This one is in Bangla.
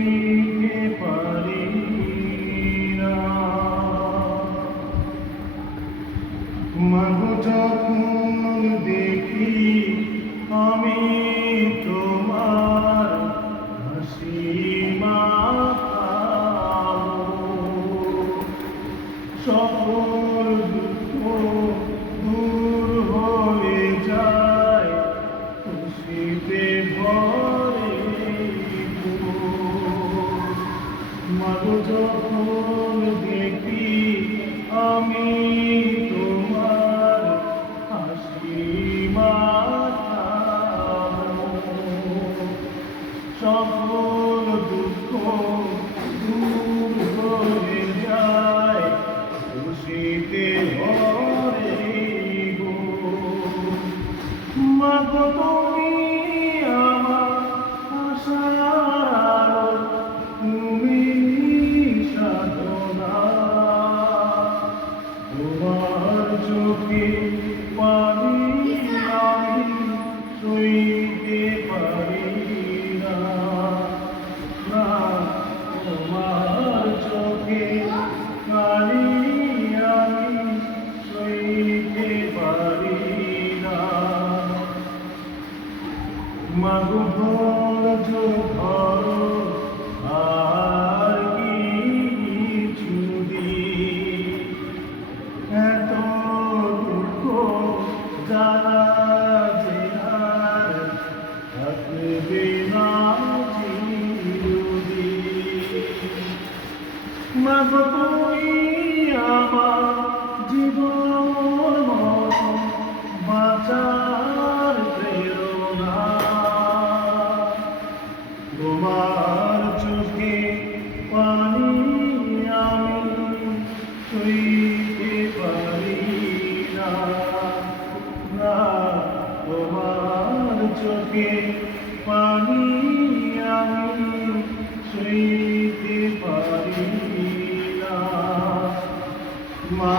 সইতে পারি না। মাগো যখন দেখি আমি তোমার হাসি মাখা সকল দুঃখ দূর হয়ে যায় খুশিতে ভরে মাগো যখন দেখি আমি তোমার হাসি মাখা সকল দুঃখ দূর হয়ে যায় খুশিতে ভরে গো। মাগো তুমি আমার আশার আলো, তুমি সাধনা, তোমার চোখে পানি আমি সইতে পারি না। তোমার চোখে পানি আমি সইতে পারি না। মাগো ধৈর্য ধরো আর কিছু দিন, এত দুঃখ জ্বালা যে আর থাকবে না চিরদিন। মাগো তুমি আমার জীবন মরণ বাঁচার প্রেরণা, তোমার চোখে পানি আমি সইতে পারি না। তোমার চোখে পানি আমি সইতে পারি না। মা